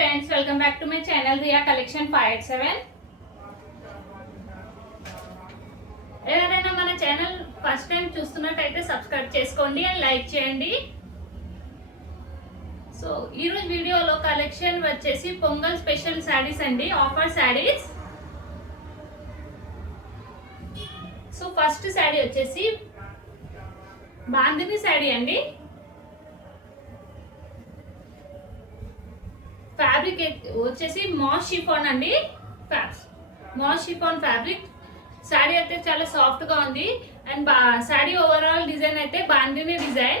friends, welcome back to my channel Riya Collection 587. ఎవరైనా మన channel first time చూస్తున్నట్టయితే సబ్స్క్రైబ్ చేసుకోండి అండ్ లైక్ చేయండి. సో ఈ రోజు వీడియోలో కలెక్షన్ వచ్చేసి పొంగల్ స్పెషల్ శారీస్ అండి, ఆఫర్ శారీస్. సో ఫస్ట్ శారీ వచ్చేసి బాందిని శారీ అండి. ఫ్యాబ్రిక్ వచ్చేసి మాస్ షిఫాన్ అండి, మాస్ షిఫాన్ ఫ్యాబ్రిక్. శారీ అయితే చాలా సాఫ్ట్ గా ఉంది అండ్ శారీ ఓవరాల్ డిజైన్ అయితే బాందిని డిజైన్.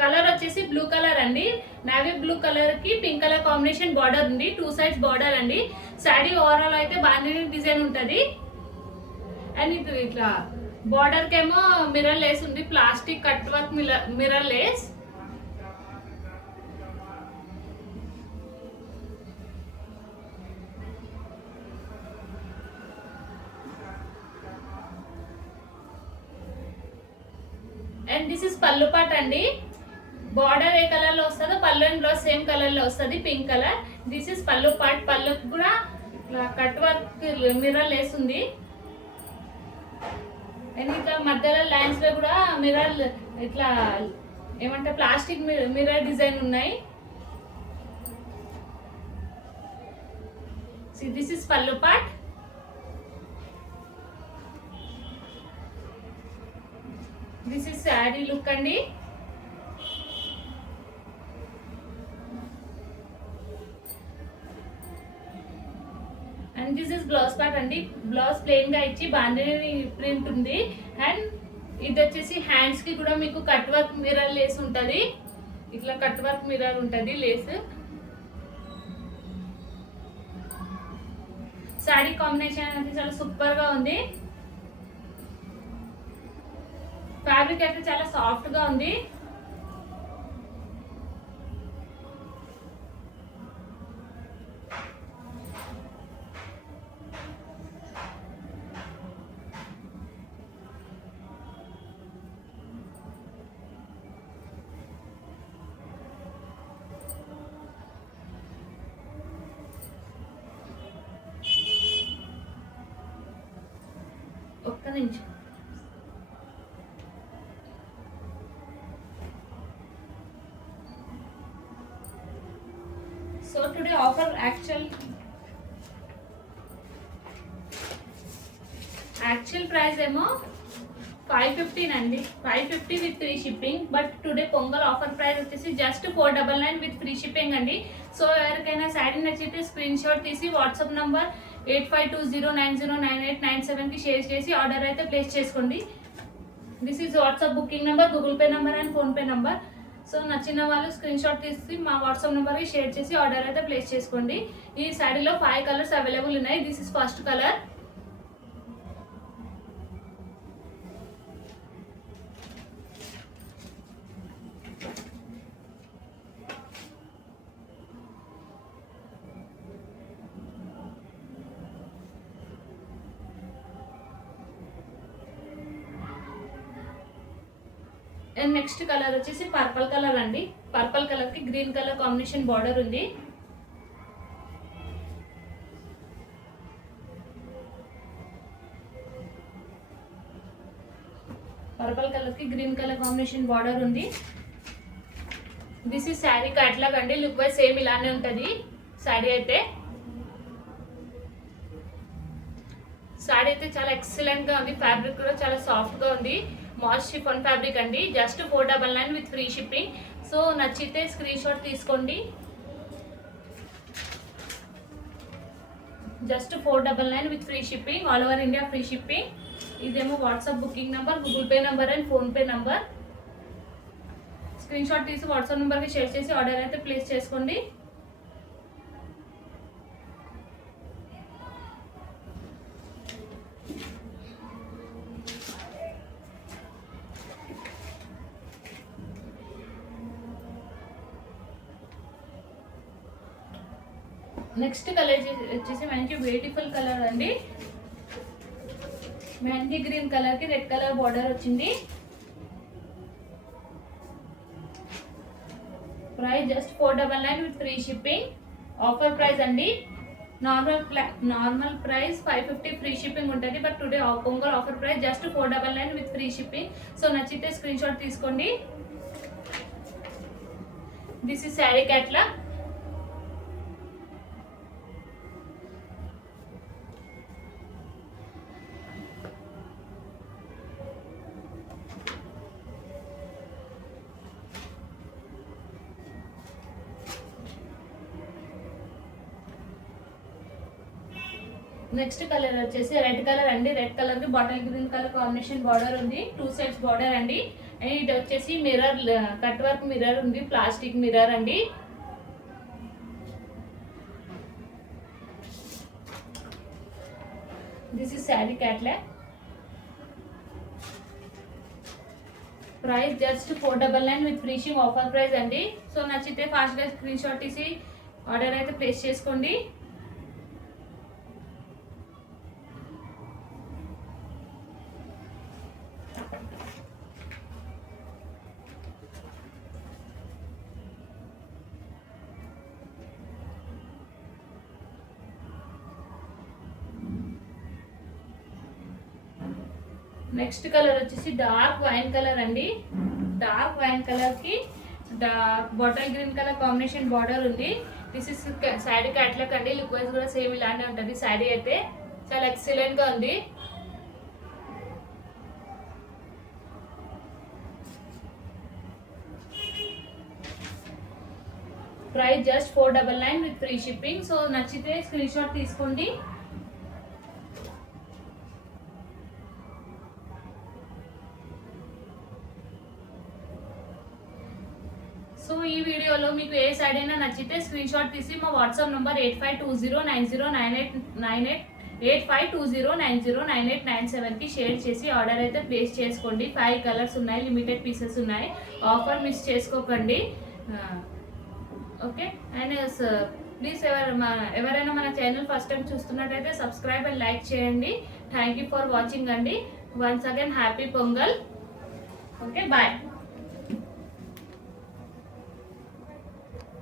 కలర్ వచ్చేసి బ్లూ కలర్ అండి, నావీ బ్లూ కలర్ కి పింక్ కలర్ కాంబినేషన్ బార్డర్ ఉంది, 2 సైడ్స్ బార్డర్ అండి. శారీ ఓవరాల్ అయితే బాందిని డిజైన్ ఉంటది అండ్ ఇట్లా బార్డర్ కేమో మిర్రర్ లేస్ ఉంది, plastic cut work mirror lace. And this is pallu పాట్ అండి. బార్డర్ ఏ కలర్ లో వస్తుందో pallu and blouse same colour లో వస్తుంది, pink colour. This is pallu పాట్. పల్లుకి కూడా ఇట్లా కట్ వర్క్ మిర్రర్ లేస్తుంది అండ్ ఇట్లా మధ్యలో లైన్స్ లో కూడా మిర్రర్ ఇట్లా ఏమంటే ప్లాస్టిక్ మిర్రర్ డిజైన్ ఉన్నాయి. This is pallu part. This is sari look అండి. And this is blouse part అండి. బ్లౌజ్ ప్లెయిన్ గా ఇచ్చి బాందిని ప్రింట్ ఉంది అండ్ ఇది వచ్చేసి హ్యాండ్స్ కి కూడా మీకు కట్ వర్క్ మిర్రర్ లేస్ ఉంటది, ఇట్లా కట్ వర్క్ మిర్రర్ ఉంటది లేస్. శారీ కాంబినేషన్ అయితే చాలా సూపర్ గా ఉంది. ఫ్యాబ్రిక్ అయితే చాలా సాఫ్ట్ గా ఉంది. ఒక్క నిమిషం. So today offer actual price ఏమో 515 అండి, 550 with free shipping. But today pongal offer price వచ్చేసి జస్ట్ 499 విత్ ఫ్రీ షిప్పింగ్ అండి. సో ఎవరికైనా శారీ నచ్చితే స్క్రీన్ షాట్ తీసి వాట్సాప్ నంబర్ 8520909897 కి షేర్ చేసి ఆర్డర్ అయితే ప్లేస్ చేసుకోండి. This is WhatsApp booking number, Google Pay number and PhonePe number. So నచ్చిన వాళ్ళు స్క్రీన్ షాట్ తీసి మా వాట్సాప్ నెంబర్కి షేర్ చేసి ఆర్డర్ అయితే ప్లేస్ చేసుకోండి. ఈ శారీలో 5 కలర్స్ అవైలబుల్ ఉన్నాయి. This is first colour. And next colour వచ్చేసి పర్పుల్ కలర్ అండి. పర్పుల్ కలర్ కి గ్రీన్ కలర్ కాంబినేషన్ బార్డర్ ఉంది. పర్పుల్ కలర్ కి గ్రీన్ కలర్ కాంబినేషన్ బార్డర్ ఉంది. దిస్ ఇస్ శారీ క్యాటలాగ్ అండి. లుక్ వైజ్ సేమ్ ఇలానే ఉంటది శారీ అయితే. శారీ అయితే చాలా ఎక్సలెంట్ గా ఉంది. ఫ్యాబ్రిక్ కూడా చాలా సాఫ్ట్ గా ఉంది. మాస్ షిఫాన్ ఫ్యాబ్రిక్ అండి. Just 499 with free shipping. So నచ్చితే స్క్రీన్ షాట్ తీసుకోండి. Just 499 with free shipping, all over India free shipping. ఇదేమో WhatsApp booking number, Google Pay number and PhonePe number. Screen shot తీసి WhatsApp నెంబర్కి share చేసి order అయితే place చేసుకోండి. Next colour వచ్చేసి మంచి బ్యూటిఫుల్ కలర్ అండి. మెహందీ గ్రీన్ కలర్ కి రెడ్ కలర్ బార్డర్ వచ్చింది. Price just 499 with free shipping. Offer price అండి. నార్మల్ ప్రైస్ 550 ఫ్రీ షిప్పింగ్ ఉంటుంది. But today pongal offer price just 499 with free shipping. So నచ్చితే స్క్రీన్ షాట్ తీసుకోండి. This is sari catalogue. Next colour వచ్చేసి red colour అండి. Red colour కి bottle green colour combination border ఉంది. 2 sides border అండి. అండ్ ఇది వచ్చేసి మిర్రర్, కట్ వర్క్ మిర్రర్ ఉంది, ప్లాస్టిక్ మిర్రర్ అండి. This is sari catalogue. Price just 499 with free shipping offer price అండి. సో నచ్చితే ఫాస్ట్గా స్క్రీన్ షాట్ తీసి ఆర్డర్ అయితే ప్లేస్ చేసుకోండి. నెక్స్ట్ కలర్ వచ్చేసి డార్క్ వైన్ కలర్ అండి. డార్క్ వైన్ కలర్ కి bottle green colour combination border ఉంది. దిస్ ఇస్ శారీ క్యాట్లాగ్ అండి. లుక్ వైజ్ కూడా సేమ్ ఇలానే ఉంటుంది. శారీ అయితే చాలా ఎక్సలెంట్ గా ఉంది. Price just 499 with free shipping. So నచ్చితే స్క్రీన్ షాట్ తీసుకోండి. సో ఈ వీడియోలో మీకు ఏ సైడ్ అయినా నచ్చితే స్క్రీన్ షాట్ తీసి మా వాట్సాప్ నంబర్ 8520909898 8520909897కి షేర్ చేసి ఆర్డర్ అయితే ప్లేస్ చేసుకోండి. 5 కలర్స్ ఉన్నాయి, లిమిటెడ్ పీసెస్ ఉన్నాయి. ఆఫర్ మిస్ చేసుకోకండి. ఓకే. అండ్ ప్లీజ్ ఎవరైనా మన ఛానల్ ఫస్ట్ టైం చూస్తున్నట్టయితే సబ్స్క్రైబ్ అండ్ లైక్ చేయండి. థ్యాంక్ యూ ఫర్ వాచింగ్ అండి. Once again happy Pongal. Okay, bye.